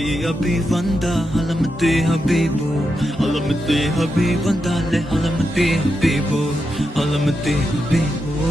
अभी वंदा हलमती हबीबो हलमती हबीब वंदा ले हलमती हबीबो हलमती हबीबो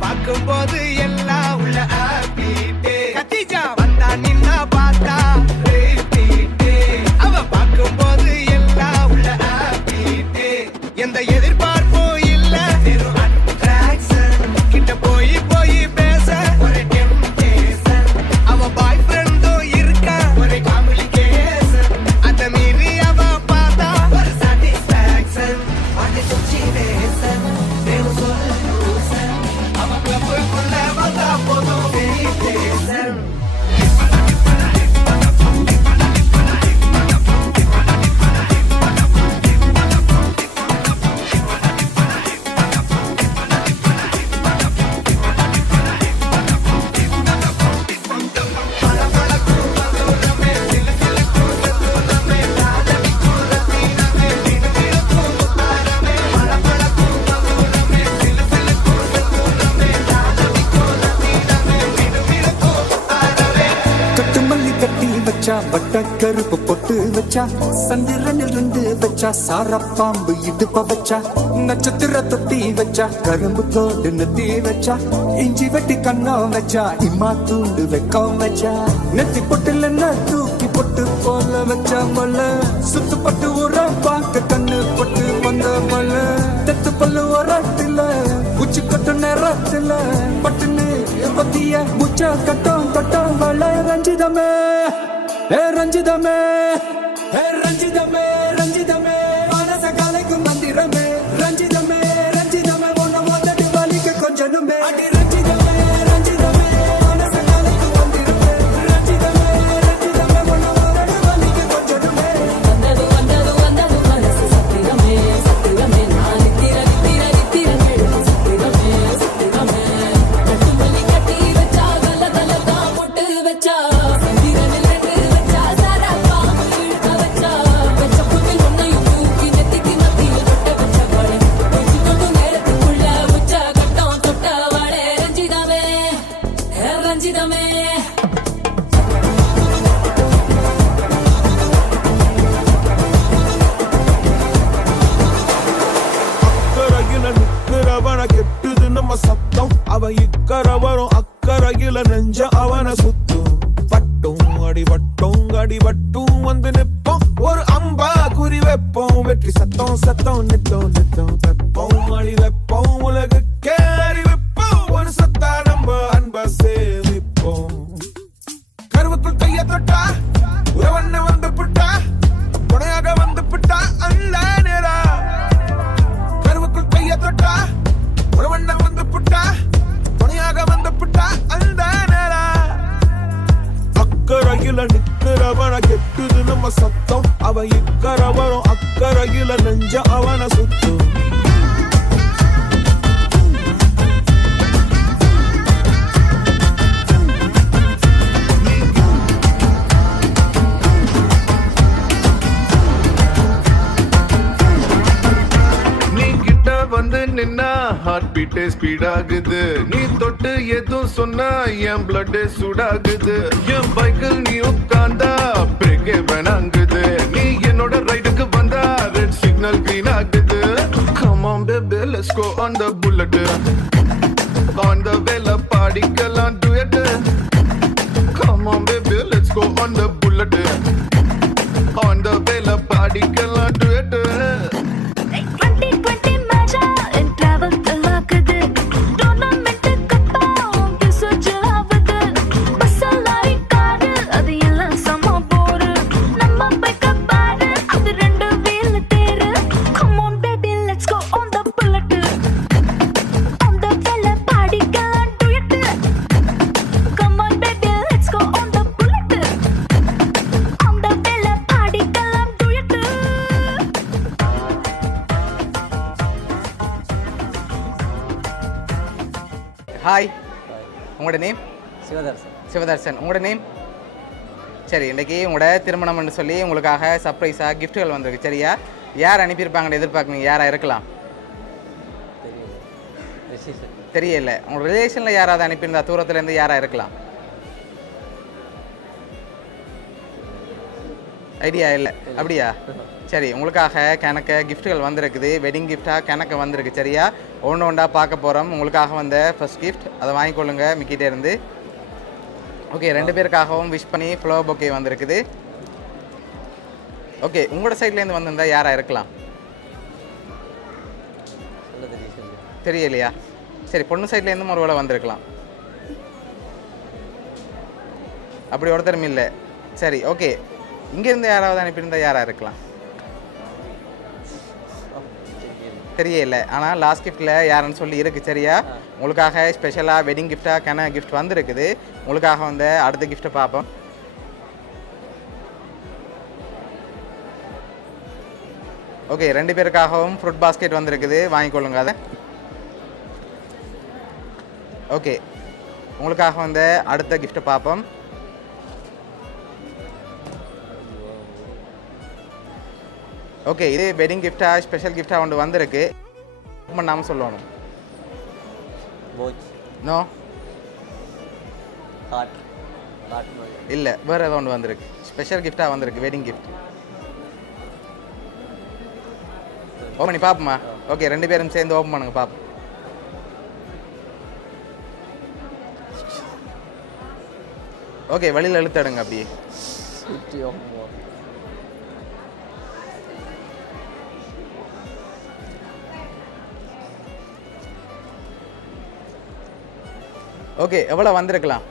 பார்க்கும்போது எல்லாம் உள்ள ஆப்பிட்டே கத்திஜா வந்தா நின்னா பார்த்தா ரேப்பிட்டே அவ பார்க்கும்போது எல்லாம் உள்ள ஆப்பிட்டே எந்த எதிர்பார்ப்பும் இல்ல வெறும் அட்ராக்ஷன் கிட்ட போய் போய் பேச ஒரு டெம்டேஷன் அவ பாய் ஃப்ரெண்டும் இருக்கா ஒரு காம்ப்ளிகேஷன் அத மீறி அவ பார்த்தா ஒரு சாட்டிஸ்ஃபேக்ஷன் அது சுச்சிவேஷன் வேணும் சொல்யூஷன் அவ கிளப்புக்குள்ள வந்தா போதும் வெரிடேஷன் வட்ட கருப்பு பொட்டு வச்சா சந்திரனில் இருந்து வச்சா சார பாம்பு இடுப்ப வச்சா நட்சத்திர தொட்டி வச்சா கரும்பு தோடு நெத்தி வச்சா இஞ்சி வெட்டி கண்ணம் வச்சா இம்மா தூண்டு வெக்கம் வச்சா நெத்தி பொட்டுல தூக்கி பொட்டு போல வச்சா மொல்ல சுத்து பட்டு உர பார்க்க கண்ணு பொட்டு வந்த மொல்ல தெத்து பல்லு உரத்துல உச்சி கட்டு நேரத்துல பட்டுன்னு பத்திய முச்சா கட்டம் கட்டம் வள ரஞ்சிதமே ரஞ்சிதமே ரஞ்சிதமே ரஞ்சிதமே மனச கலைக்கும் மந்திரமே ரஞ்சிதமே ரஞ்சிதமே ஒன்ன மொத்தட்டு வலிக்க கொஞ்சனுமே அடி ரஞ்சிதமே ரஞ்சிதமே மனச கலைக்கும் மந்திரமே ரஞ்சிதமே ரஞ்சிதமே ஒன்ன மொத்தட்டு வலிக்க கொஞ்சனுமே வந்தது வந்தது வந்தது மனசு சத்திரமே சத்திரமே நான் நித்திர நித்திர நித்திரமே சத்திரமே சத்திரமே கட்டு மல்லி கட்டி வச்சா கல கல தான் பொட்டு வச்சா சந்திரனில் அவ இக்கரை வரும் அக்கறையில நெஞ்ச அவனை சுத்தும் வட்டும் அடிவட்டும் வந்து நிப்போம் ஒரு அம்பா குறி வைப்போம் வெற்றி சத்தம் சத்தம் நித்தம் நித்தம் வெப்போம் அடி வைப்போம் உலகுக்கே அறிவிப்போம் ஒரு சத்தா நம்ம அன்ப சேமிப்போம் கருவுக்குள் கைய தொட்டா உறவண்ண வந்து புட்டா துணையாக வந்து புட்டா அல்ல நேரா கருவுக்குள் கைய தொட்டா உறவண்ண வந்து புட்டா துணையாக வந்து புட்டா அந்த நேரா அக்கறையில நிக்கிறவன கெட்டுது நம்ம சத்தம் அவ இக்கரை வரும் அக்கறையில நெஞ்ச அவன சுத்தும் வந்து நின்னா ஹார்ட் பீட்டே ஸ்பீட் ஆகுது நீ தொட்டு எதுவும் சொன்னா என் பிளட் சூடாகுது என் பைக்கில் நீ உட்கார்ந்தா பிரேக்கே வேணாங்குது நீ என்னோட ரைடுக்கு வந்தா ரெட் சிக்னல் கிரீன் ஆகுது come on baby let's go on the bullet on the vela பாடிக்கலாம் duet come on baby let's go on the bullet on the vela பாடிக்கலாம் duet hi, உங்களோட நேம்? சிவதர்சன். சிவதர்சன். உங்களோட நேம்? சரி, இன்றைக்கி உங்களோட திருமணம்னு சொல்லி உங்களுக்காக சர்ப்ரைஸாக கிஃப்ட்டுகள் வந்திருக்கு. சரியா? யார் அனுப்பியிருப்பாங்கன்னு எதிர்பார்க்குறீங்க? யாராக இருக்கலாம்? தெரியல. உங்களோட ரிலேஷனில் யாராவது அனுப்பியிருந்தா தூரத்துலேருந்து யாராக இருக்கலாம்? ஐடியா இல்லை. அப்படியா? சரி, உங்களுக்காக கணக்கு கிஃப்ட்டுகள் வந்திருக்குது. வெட்டிங் கிஃப்டாக கணக்கு வந்திருக்கு. சரியா? ஒன்று ஒன்றா பார்க்க போகிறோம். உங்களுக்காக வந்த ஃபர்ஸ்ட் கிஃப்ட் அதை வாங்கிக்கொள்ளுங்க மிக்கிட்டே இருந்து. ஓகே, 2 பேருக்காகவும் விஷ் பண்ணி ஃப்ளவர் பொக்கே வந்திருக்குது. ஓகே, உங்களோட சைட்லேருந்து வந்திருந்தா யாராக இருக்கலாம்? தெரியலையா? சரி, பொண்ணு சைட்லேருந்தும் ஒரு வேளை வந்திருக்கலாம். அப்படி ஒருத்தரும் இல்லை. சரி, ஓகே, இங்கேருந்து யாராவது அனுப்பியிருந்தா யாராக இருக்கலாம்? தெரியல. ஆனால் லாஸ்ட் கிஃப்ட்டில் யாருன்னு சொல்லி இருக்குது. சரியா? உங்களுக்காக ஸ்பெஷலாக வெட்டிங் கிஃப்டாக கன கிஃப்ட் வந்திருக்குது. உங்களுக்காக வந்து அடுத்த கிஃப்ட்டை பார்ப்போம். ஓகே, 2 பேருக்காகவும் ஃப்ரூட் பாஸ்கெட் வந்திருக்குது. வாங்கிக்கொள்ளுங்க அதை. ஓகே, உங்களுக்காக வந்து அடுத்த கிஃப்ட்டை பார்ப்போம். ஓகே, இது வெட்டிங் கிஃப்டாக ஸ்பெஷல் கிஃப்டாக ஒன்று வந்திருக்கு. பண்ணாமல் சொல்லணும். நோ, இல்லை, வேறு ஏதோ ஒன்று வந்திருக்கு. ஸ்பெஷல் கிஃப்டாக வந்திருக்கு, வெட்டிங் கிஃப்ட். ஓப்பன் பண்ணி பார்ப்போமா? ஓகே, 2 பேரும் சேர்ந்து ஓப்பன் பண்ணுங்க பார்ப்போம். ஓகே, வெளியில் இழுத்தடுங்க அப்படியே. ஓகே, எவ்வளோ வந்திருக்கலாம்?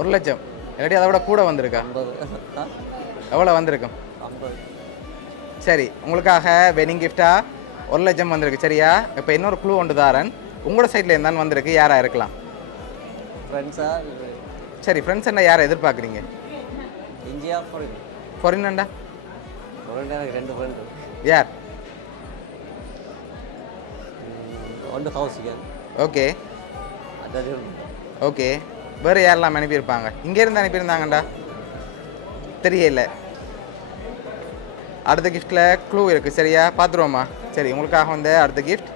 1 லட்சம். இல்லாட்டி அதை விட கூட வந்திருக்கா? எவ்வளோ வந்திருக்கும்? சரி, உங்களுக்காக வெட்டிங் கிஃப்டாக 1 லட்சம் வந்திருக்கு. சரியா? இப்போ இன்னொரு க்ளூ ஒன்று தாரன். உங்களோட சைடில் இருந்தாலும் வந்திருக்கு. யாராக இருக்கலாம்? சரி, ஃப்ரெண்ட்ஸ் என்ன யாரை எதிர்பார்க்குறீங்க? ஃபாரின்டா? யார்? ஓகே ஓகே, வேறு யாரெல்லாம் அனுப்பியிருப்பாங்க? இங்கேருந்து அனுப்பியிருந்தாங்கண்டா? தெரியல. அடுத்த கிஃப்ட்டில் க்ளூ இருக்குது. சரியா? பார்த்துருவோமா? சரி, உங்களுக்காக வந்து அடுத்த கிஃப்ட்.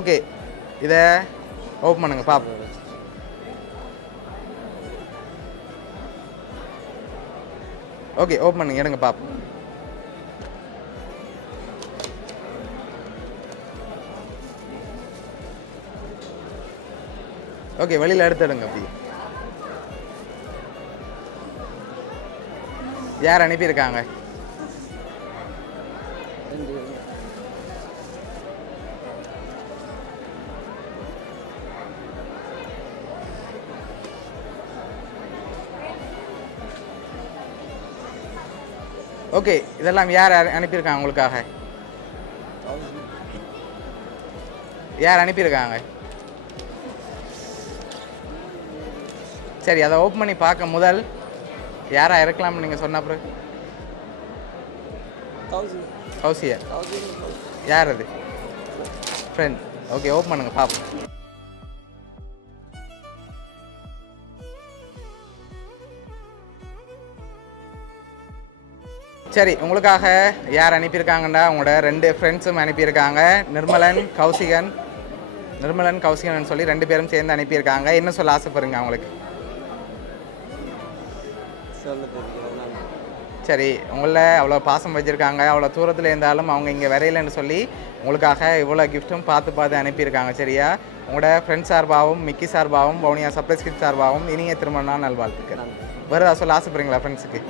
ஓகே, இதை ஓப்பன் பண்ணுங்க பார்ப்போம். ஓகே ஓப்பன் பண்ணுங்க, எடுங்க பார்ப்போம். ஓகே, வெளியில் எடுத்துடுங்க. அப்படி யார் அனுப்பியிருக்காங்க? ஓகே, இதெல்லாம் யார் அனுப்பியிருக்காங்க உங்களுக்காக? யார் அனுப்பியிருக்காங்க? சரி, அதை ஓப்பன் பண்ணி பார்க்க முதல் யாராக இருக்கலாம்னு நீங்கள் சொன்ன அப்புறம் கௌசியா யார் அது? ஃப்ரெண்ட். ஓகே, ஓப்பன் பண்ணுங்க பார்ப்போம். சரி, உங்களுக்காக யார் அனுப்பியிருக்காங்கண்டா உங்களோட 2 ஃப்ரெண்ட்ஸும் அனுப்பியிருக்காங்க. நிர்மலன் கௌசிகன் சொல்லி 2 பேரும் சேர்ந்து அனுப்பியிருக்காங்க. என்ன சொல்ல ஆசைப்படுறீங்க அவங்களுக்கு? சரி, உங்களை அவ்வளோ பாசம் வச்சுருக்காங்க, அவ்வளோ தூரத்தில் இருந்தாலும் அவங்க இங்கே வரையிலன்னு சொல்லி உங்களுக்காக இவ்வளோ கிஃப்ட்டும் பார்த்து அனுப்பியிருக்காங்க. சரியா? உங்களோட ஃப்ரெண்ட்ஸ் சார்பாகவும் மிக்கி சார்பாகவும் வவுனியா சர்ப்ரைஸ் கிஃப்ட் சார்பாகவும் இனிய திருமண நாள் நல்வாழ்த்துக்கள். வேறு ஏதாவது சொல்ல ஆசைப்படுறீங்களா ஃப்ரெண்ட்ஸுக்கு?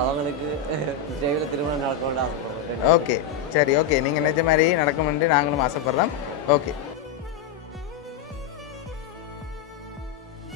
அவங்களுக்கு திருமணம் நடக்கணும்னு ஆசைப்படுறேன். ஓகே, சரி, ஓகே, நீங்கள் நினைச்ச மாதிரி நடக்கும்னு நாங்களும் ஆசைப்பட்றோம். ஓகே.